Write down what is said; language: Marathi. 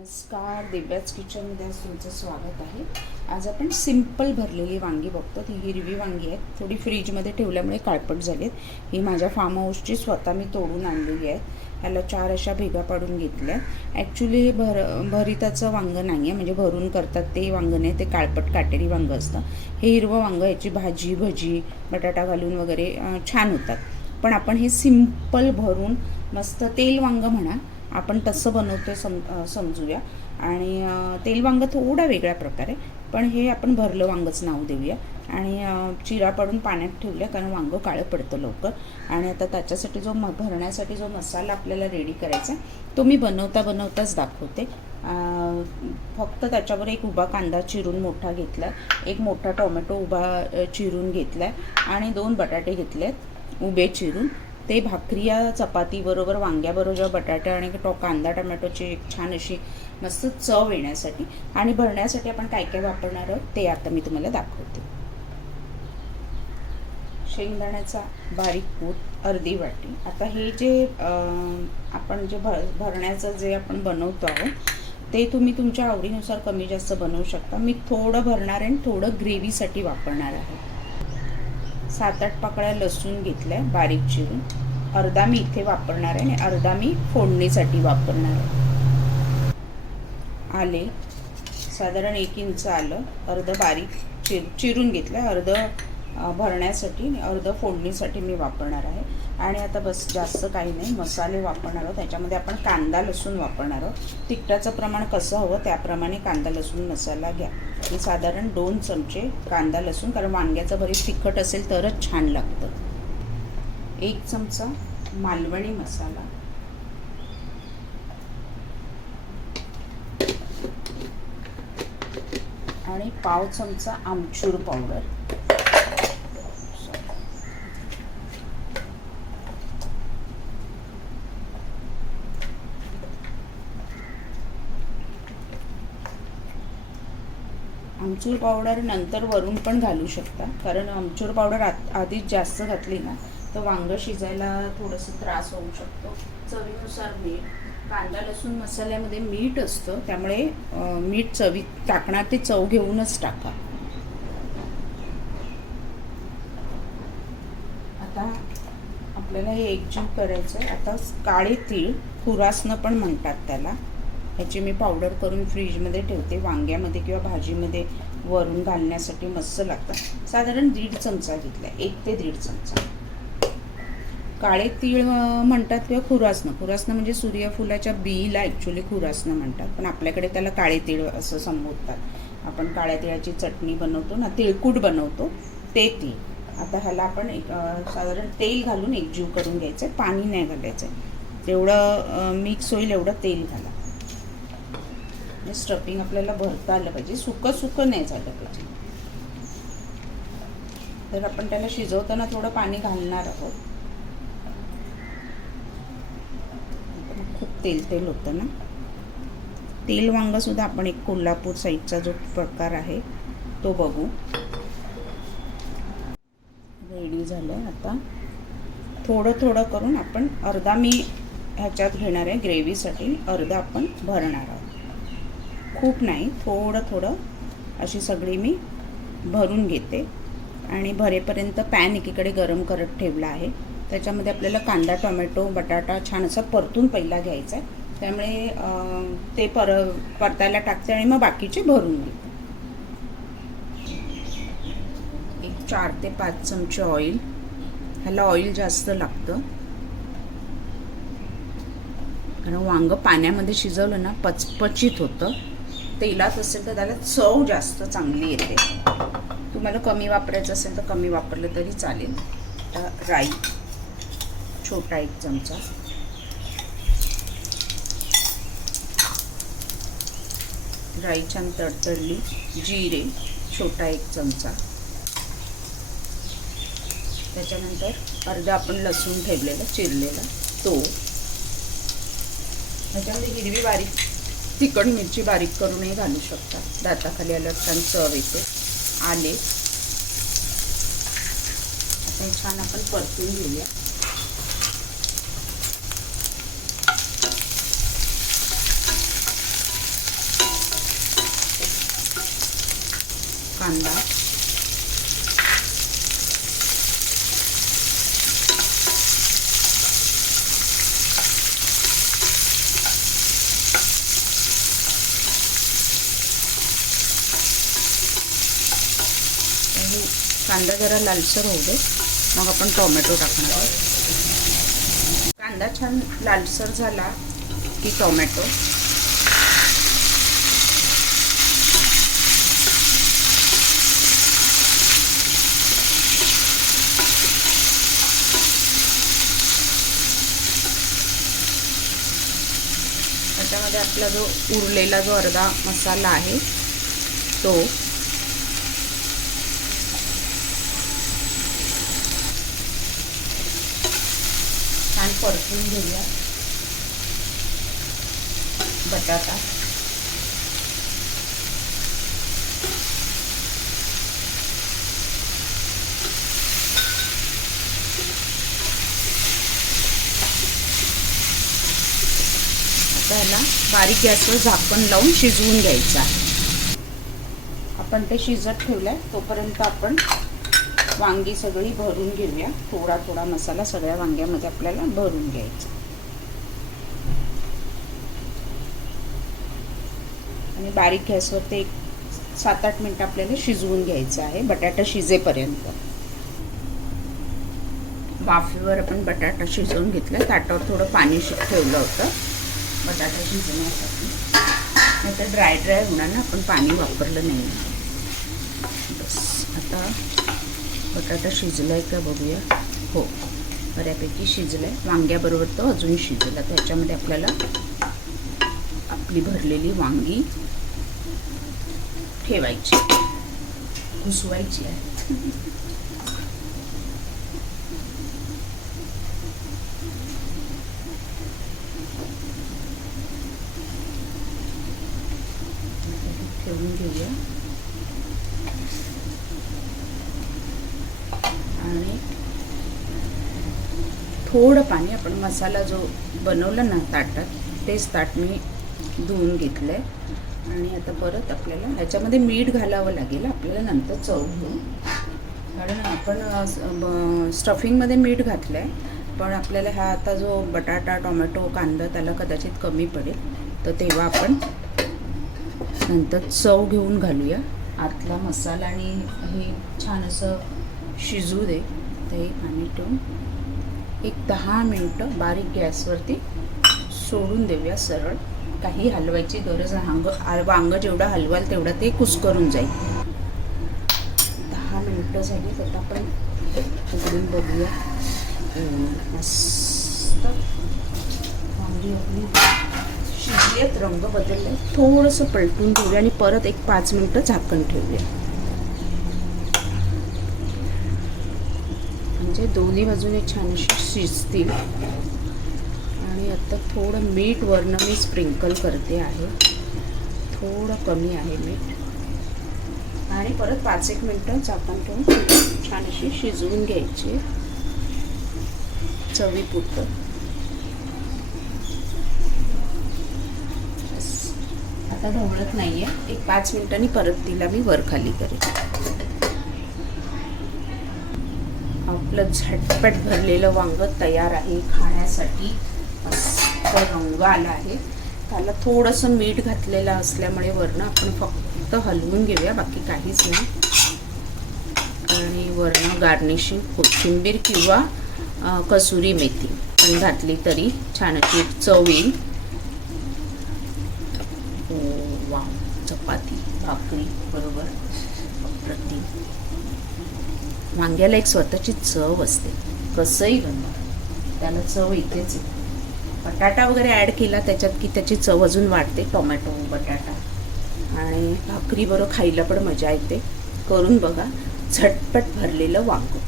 नमस्कार, दिव्याच किचनमध्ये आज तुमचं स्वागत आहे. आज आपण सिंपल भरलेली वांगी बघतो. ती हिरवी वांगी आहेत, थोडी फ्रीजमध्ये ठेवल्यामुळे काळपट झाली आहेत. ही माझ्या फार्म हाऊसची स्वतः मी तोडून आणलेली आहे. ह्याला 4 अशा भेगा पाडून घेतल्या. ॲक्च्युली हे भरिताचं वांगं नाही आहे, म्हणजे भरून करतात ते वांगं नाही, ते काळपट काटेरी वांगं असतं. हे हिरवं वांगं, ह्याची भाजी भजी बटाटा घालून वगैरे छान होतात. पण आपण हे सिंपल भरून मस्त तेल वांगं म्हणा, आपण तसं बनवतो समजूया. आणि तेल वांगं थोडा वेगळ्या प्रकारे, पण हे आपण भरलं वांगंच नाव देऊया. आणि चिरा पाडून पाण्यात ठेवलं, कारण वांगं काळं पडतं लवकर. आणि आता त्याच्यासाठी भरण्यासाठी जो मसाला आपल्याला रेडी करायचा तो मी बनवताच दाखवते. फक्त त्याच्यावर एक उभा कांदा चिरून मोठा घेतला, एक मोठा टोमॅटो उभा चिरून घेतला आणि 2 बटाटे घेतलेत उभे चिरून. ते भाकरी या चपातीबरोबर, वांग्याबरोबर, बटाटा आणि कांदा टोमॅटोची एक छान अशी मस्त चव येण्यासाठी आणि भरण्यासाठी आपण काय काय वापरणार आहोत ते आता मी तुम्हाला दाखवते. शेंगदाण्याचा बारीक कूट अर्धी वाटी. आता हे जे आपण जे भरण्याचं जे आपण बनवतो आहोत ते तुम्ही तुमच्या आवडीनुसार कमी जास्त बनवू शकता. मी थोडं भरणार आहे, थोडं ग्रेव्हीसाठी वापरणार आहे. 7-8 पाकळ्या लसूण घेतल्या बारीक चिरून. अर्धा मी इथे वापरणार आहे आणि अर्धा मी फोडणीसाठी वापरणार आहे. आले साधारण 1 इंच आलं, अर्ध बारीक चिरून घेतलं, अर्ध भरण्यासाठी आणि अर्ध फोडणीसाठी मी वापरणार आहे. आणि आता बस, जास्त काही नाही, मसाले वापरणार आहोत. त्याच्यामध्ये आपण कांदा लसूण वापरणार आहोत. तिखटाचं प्रमाण कसं हवं त्याप्रमाणे कांदा लसूण मसाला घ्या. मी साधारण 2 चमचे कांदा लसूण, कारण वांग्याचं बरीच तिखट असेल तरच छान लागतं. 1 चमचा मालवणी मसाला, आणि 1/2 चमचा आमचूर पावडर. आमचूर पावडर नंतर वरून पण घालू शकता, कारण आमचूर पावडर आधीच जास्त घातली ना तर वांगं शिजायला थोडंसं त्रास होऊ शकतो. चवीनुसार मीठ. कांदा लसूण मसाल्यामध्ये मीठ असतं, त्यामुळे मीठ चवीत टाकणार ते चव घेऊनच टाका. आता आपल्याला हे एकजीव करायचं आहे. आता काळे तीळ, खुरासनं पण म्हणतात त्याला, ह्याची मी पावडर करून फ्रीजमध्ये ठेवते. वांग्यामध्ये किंवा भाजीमध्ये वरून घालण्यासाठी मस्त लागतं. साधारण 1.5 चमचा घेतला, 1 ते 1.5 चमचा. काळे तीळ म्हणतात किंवा खुरासनं म्हणजे सूर्यफुलाच्या बीला ॲक्च्युली खुरासनं म्हणतात, पण आपल्याकडे त्याला काळे तीळ असं संबोधतात. आपण काळ्या तिळाची चटणी बनवतो ना, तिळकूट बनवतो ते तीळ. आता ह्याला आपण साधारण तेल घालून एकजीव करून घ्यायचं आहे, पाणी नाही घालायचं आहे. जेवढं मिक्स होईल एवढं तेल घाला. स्टफिंग आपल्याला भरता आलं पाहिजे, सुकं नाही झालं पाहिजे. तर आपण त्याला शिजवताना थोडं पाणी घालणार आहोत. खूप तेल होतं ना. तेल वांगंसुद्धा आपण एक कोल्हापूर साईडचा जो प्रकार आहे तो बघू. रेडी झालं आहे. आता थोडं करून आपण अर्धा मी ह्याच्यात घेणार आहे ग्रेव्हीसाठी, अर्धा आपण भरणार आहोत. खूप नाही, थोडं अशी सगळी मी भरून घेते. आणि भरेपर्यंत पॅन एकीकडे गरम करत ठेवला आहे. त्याच्यामध्ये आपल्याला कांदा टोमॅटो बटाटा छान असा परतून पहिला घ्यायचा आहे, त्यामुळे ते परतायला टाकते आणि मग बाकीचे भरून घेते. एक 4 ते 5 चमचे ऑइल. ह्याला ऑइल जास्त लागतं, कारण वांगं पाण्यामध्ये शिजवलं ना पचपचीत होतं. तेलात असेल तर त्याला चव जास्त चांगली येते. तुम्हाला कमी वापरायचं असेल तर कमी वापरलं तरी चालेल. राई छोटा 1 चमचा, राई छान तडतडली. जिरे छोटा 1 चमचा. त्याच्यानंतर अर्धा आपण लसूण ठेवलेला चिरलेला तो. त्याच्यामध्ये हिरवी बारीक तिखट मिरची बारीक करूनही घालू शकता, दाताखाली आलं छान चव येते. आले आता छान आपण परतून घेऊया. कांदा, कांदा जरा लालसर होऊ दे, मग आपण टोमॅटो टाकणार आहोत. कांदा छान लालसर झाला की टोमॅटो, त्याच्यामध्ये आपला जो उरलेला जो अर्धा मसाला आहे तो, छान परतून घेऊया. बटाटा, त्याला बारीक गॅसवर झाकण लावून शिजवून घ्यायचं आहे. आपण ते शिजत ठेवलंय तोपर्यंत आपण वांगी सगळी भरून घेऊया. थोडा थोडा मसाला सगळ्या वांग्यामध्ये आपल्याला भरून घ्यायचा आणि बारीक गॅसवर ते 7-8 मिनिटं आपल्याला शिजवून घ्यायचं आहे, बटाटा शिजेपर्यंत. वाफेवर आपण बटाटा शिजवून घेतला. ताटावर थोडं पाणी ठेवलं होतं बटाटा शिजवण्यासाठी, नाही तर ड्राय होणार ना, आपण पाणी वापरलं नाही. बस आता बटाटा शिजला आहे का बघूया. हो, बऱ्यापैकी शिजला आहे. वांग्याबरोबर तो अजून शिजला. त्याच्यामध्ये आपल्याला आपली भरलेली वांगी ठेवायची, घुसवायची आहे. ठेवून घेऊया आणि थोडं पाणी, आपण मसाला जो बनवला ना ताटात, तेच ताट मी धुवून घेतलं आहे. आणि आता परत आपल्याला ह्याच्यामध्ये मीठ घालावं लागेल आपल्याला नंतर चव घेऊन, कारण आपण स्टफिंगमध्ये मीठ घातलं आहे, पण आपल्याला हा आता जो बटाटा, टोमॅटो, कांदा त्याला कदाचित कमी पडेल, तर तेव्हा आपण नंतर चव घेऊन घालूया. आतला मसाला आणि हे छान असं शिजू दे. ते पाणी ठेवून 10 मिनटं बारीक गॅसवरती सोडून देऊया सरळ. काही हलवायची गरज नाही. वांग जेवढं हलवाल तेवढं ते कुस्करून जाईल. 10 मिनटं झाली तर आपण उघडून बघूया. मस्त वांगी आपली शिजलेत, रंग बदलले. थोडंसं पलटून घेऊया आणि परत 5 मिनटं झाकण ठेवूया, म्हणजे दोन्ही बाजूने छान शिजतील. आणि आता थोडं मीठ वरनं मी स्प्रिंकल करते आहे, थोडं कमी आहे मीठ. आणि परत 5-1 मिनटं झाकण ठेवून छान अशी शिजवून घ्यायची चवीपुरतं. आता ढवळत नाही आहे. 5 मिनिटांनी परत तिला मी वर खाली करेन. आपलं झटपट भरलेलं वांग तयार आहे खाण्यासाठी. मस्त रंग आला आहे. त्याला थोडंसं मीठ घातलेलं असल्यामुळे वरनं आपण फक्त हलवून घेऊया, बाकी काहीच नाही. आणि वरनं गार्निशिंग कोथिंबीर किंवा कसुरी मेथी पण घातली तरी छान अशी चव येईल. वा, चपाती भाकरी बरोबर अप्रतिम. वांग्याला एक स्वतःची चव असते, कसंही बनवा त्याला चव इथेच आहे. बटाटा वगैरे ॲड केला त्याच्यात की त्याची चव अजून वाढते. टोमॅटो, बटाटा आणि भाकरी बरोबर खायला पण मजा येते. करून बघा झटपट भरलेलं वांग.